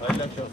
Varlıklı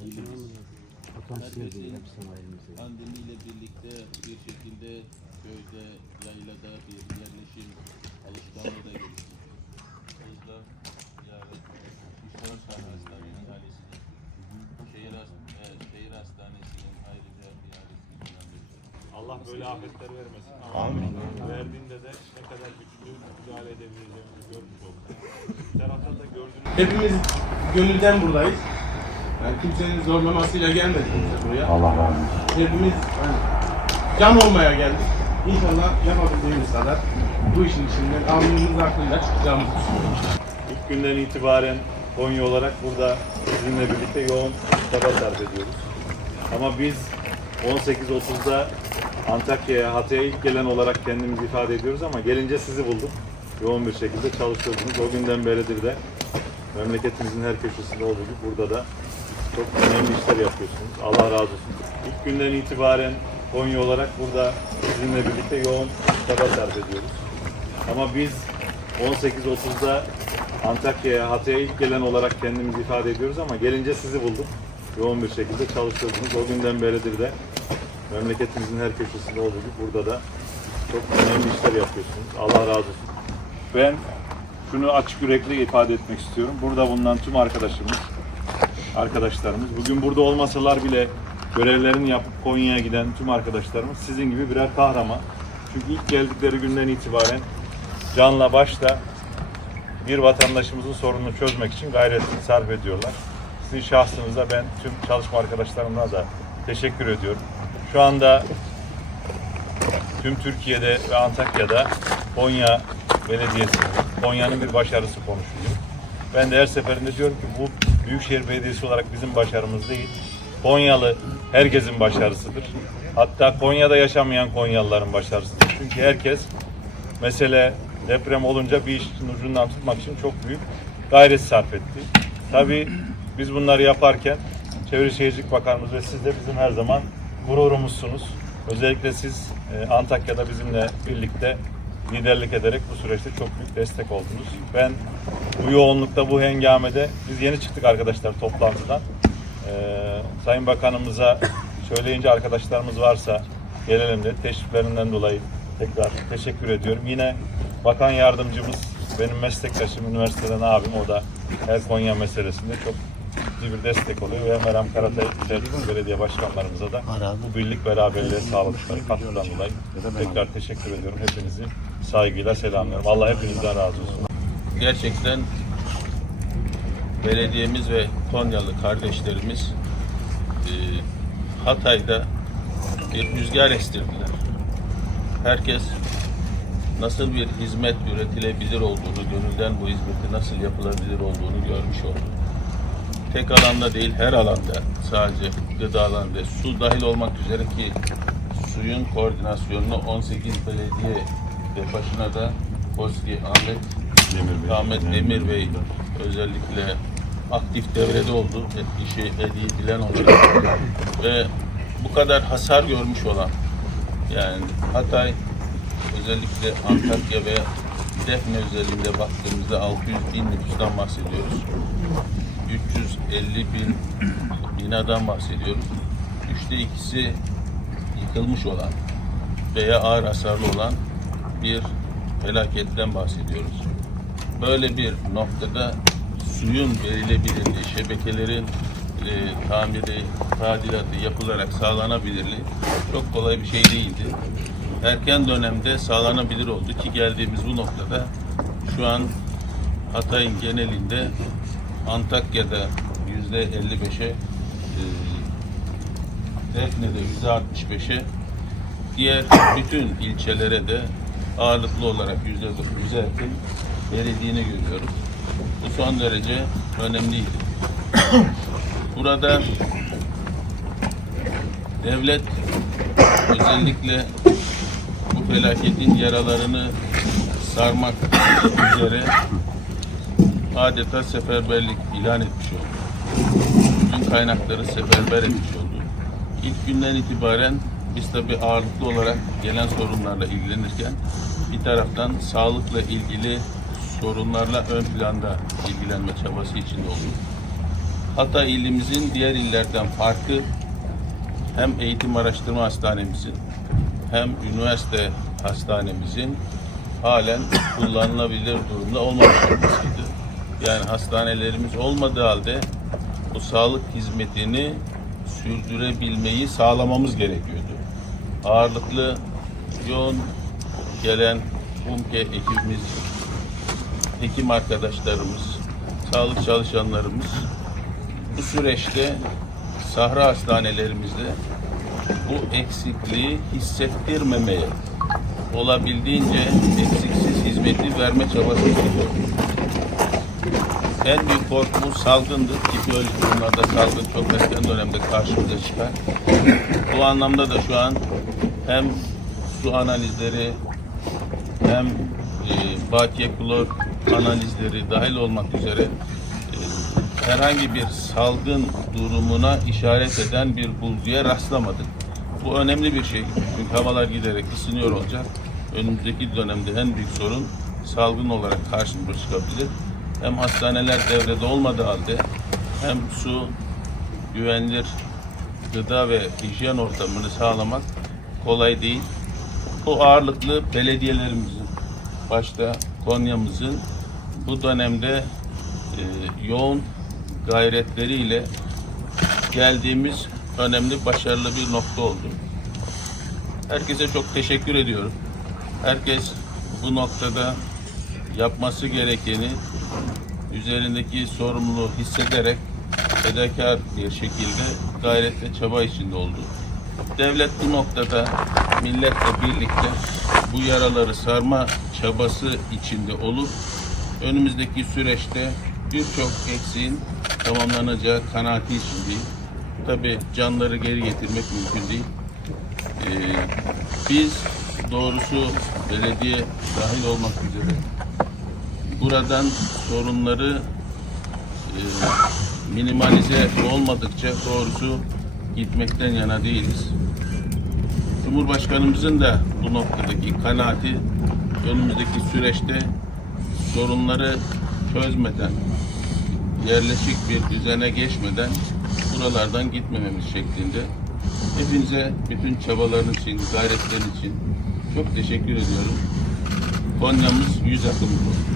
Potansiyel değil. Pandemiyle birlikte bir şekilde köyde, yaylada bir yerleşim alışkanlığı da gelişti. Hızla ziyaret, İşler Hastanesi'nin ihalesi, şehir, e, şehir hastanesinin ayrıca ihalesini planlıyoruz. Allah böyle afetler vermesin. Amin. Verdiğinde de ne kadar güçlü müdahale edebileceğimizi görmüş olduk. Bir taraftan da gördüğünüz Hepimiz gönülden buradayız. Yani kimsenin zorlamasıyla gelmedik biz buraya. Allah razı olsun. Hepimiz hani, can olmaya geldik. İnşallah yapabildiğimiz kadar bu işin içinden alnımız aklıyla çıkacağımızı düşünüyorum. ilk günden itibaren Konya olarak burada sizinle birlikte yoğun çaba sarf ediyoruz. Ama biz 18.30'da Antakya'ya, Hatay'a ilk gelen olarak kendimizi ifade ediyoruz ama gelince sizi bulduk. Yoğun bir şekilde çalışıyordunuz. O günden beridir de memleketimizin her köşesinde olduğu gibi burada da çok önemli işler yapıyorsunuz. Allah razı olsun. İlk günden itibaren Konya olarak burada sizinle birlikte yoğun çaba sarf ediyoruz. Ama biz 18.30'da Antakya'ya, Hatay'a ilk gelen olarak kendimizi ifade ediyoruz ama gelince sizi bulduk. Yoğun bir şekilde çalışıyordunuz. O günden beridir de memleketimizin her köşesinde olduğu gibi burada da çok önemli işler yapıyorsunuz. Allah razı olsun. Ben şunu açık yürekli ifade etmek istiyorum. Burada bulunan tüm arkadaşımız, arkadaşlarımız, bugün burada olmasalar bile görevlerini yapıp Konya'ya giden tüm arkadaşlarımız sizin gibi birer kahraman. Çünkü ilk geldikleri günden itibaren canla başla bir vatandaşımızın sorununu çözmek için gayret sarf ediyorlar. Sizin şahsınıza ben tüm çalışma arkadaşlarımla da teşekkür ediyorum. Şu anda tüm Türkiye'de ve Antakya'da Konya Belediyesi'nin, Konya'nın bir başarısı konuşuluyor. Ben de her seferinde diyorum ki bu Büyükşehir Belediyesi olarak bizim başarımız değil. Konyalı herkesin başarısıdır. Hatta Konya'da yaşamayan Konyalıların başarısıdır. Çünkü herkes mesele deprem olunca bir işin ucundan tutmak için çok büyük gayret sarf etti. Tabii biz bunları yaparken Çevre Şehircilik Bakanımız ve siz de bizim her zaman gururumuzsunuz. Özellikle siz e, Antakya'da bizimle birlikte liderlik ederek bu süreçte çok büyük destek oldunuz. Ben bu yoğunlukta, bu hengamede, biz yeni çıktık arkadaşlar toplantıdan. Ee, Sayın Bakanımıza söyleyince arkadaşlarımız varsa gelelim de teşriflerinden dolayı tekrar teşekkür ediyorum. Yine Bakan Yardımcımız, benim meslektaşım, üniversiteden abim o da her Konya meselesinde çok ciddi bir destek oluyor ve Meram Karatay Selçuk Belediye Başkanlarımıza da bu birlik beraberliğe sağladıkları katkıdan dolayı tekrar teşekkür ediyorum. Hepinizi saygıyla selamlıyorum. Allah hepinizden razı olsun. Gerçekten belediyemiz ve Konyalı kardeşlerimiz e, Hatay'da bir rüzgar estirdiler. Herkes nasıl bir hizmet üretilebilir olduğunu, gönülden bu hizmeti nasıl yapılabilir olduğunu görmüş oldu. Tek alanda değil, her alanda sadece gıda alanında, su dahil olmak üzere ki suyun koordinasyonunu 18 belediye ve başına da Koski Ahmet Ahmet Demir Bey özellikle aktif devrede oldu. işi hediye edilen oldu. Ve bu kadar hasar görmüş olan yani Hatay özellikle Antakya ve Defne özelinde baktığımızda 600 bin nüfustan bahsediyoruz. 350 bin binadan bahsediyoruz. üçte ikisi yıkılmış olan veya ağır hasarlı olan bir felaketten bahsediyoruz. Böyle bir noktada suyun verilebilirliği, şebekelerin e, tamiri, tadilatı yapılarak sağlanabilirliği çok kolay bir şey değildi. Erken dönemde sağlanabilir oldu ki geldiğimiz bu noktada şu an Hatay'ın genelinde Antakya'da yüzde 55'e, e, Defne'de yüzde 65'e, diğer bütün ilçelere de ağırlıklı olarak yüzde yüze yakın verildiğini görüyoruz. Bu son derece önemliydi. Burada devlet özellikle bu felaketin yaralarını sarmak üzere adeta seferberlik ilan etmiş oldu. Bütün kaynakları seferber etmiş oldu. İlk günden itibaren biz tabi ağırlıklı olarak gelen sorunlarla ilgilenirken bir taraftan sağlıkla ilgili sorunlarla ön planda ilgilenme çabası içinde olduk. Hatay ilimizin diğer illerden farkı hem eğitim araştırma hastanemizin hem üniversite hastanemizin halen kullanılabilir durumda olmamış olmasıydı. Yani hastanelerimiz olmadığı halde bu sağlık hizmetini sürdürebilmeyi sağlamamız gerekiyordu. Ağırlıklı yoğun gelen UMKE ekibimiz, hekim arkadaşlarımız, sağlık çalışanlarımız bu süreçte sahra hastanelerimizde bu eksikliği hissettirmemeye olabildiğince eksiksiz hizmeti verme çabası istiyor. En büyük korkumuz salgındır ki böyle durumlarda salgın çok erken dönemde karşımıza çıkar. Bu anlamda da şu an hem su analizleri hem e, bakiye klor analizleri dahil olmak üzere e, herhangi bir salgın durumuna işaret eden bir bulguya rastlamadık. Bu önemli bir şey. Çünkü havalar giderek ısınıyor olacak. Önümüzdeki dönemde en büyük sorun salgın olarak karşımıza çıkabilir. Hem hastaneler devrede olmadığı halde hem su, güvenilir gıda ve hijyen ortamını sağlamak kolay değil. Bu ağırlıklı belediyelerimizin, başta Konya'mızın bu dönemde e, yoğun gayretleriyle geldiğimiz önemli, başarılı bir nokta oldu. Herkese çok teşekkür ediyorum. Herkes bu noktada yapması gerekeni üzerindeki sorumluluğu hissederek fedakar bir şekilde gayretle çaba içinde oldu. Devlet bu noktada milletle birlikte bu yaraları sarma çabası içinde olup önümüzdeki süreçte birçok eksiğin tamamlanacağı kanaati içindeyim. Tabi canları geri getirmek mümkün değil. Ee, biz doğrusu belediye dahil olmak üzere buradan sorunları e, minimalize olmadıkça doğrusu gitmekten yana değiliz. Cumhurbaşkanımızın da bu noktadaki kanaati önümüzdeki süreçte sorunları çözmeden, yerleşik bir düzene geçmeden buralardan gitmememiz şeklinde. Hepinize bütün çabalarınız için, gayretleriniz için çok teşekkür ediyorum. Konya'mız yüz akımlı.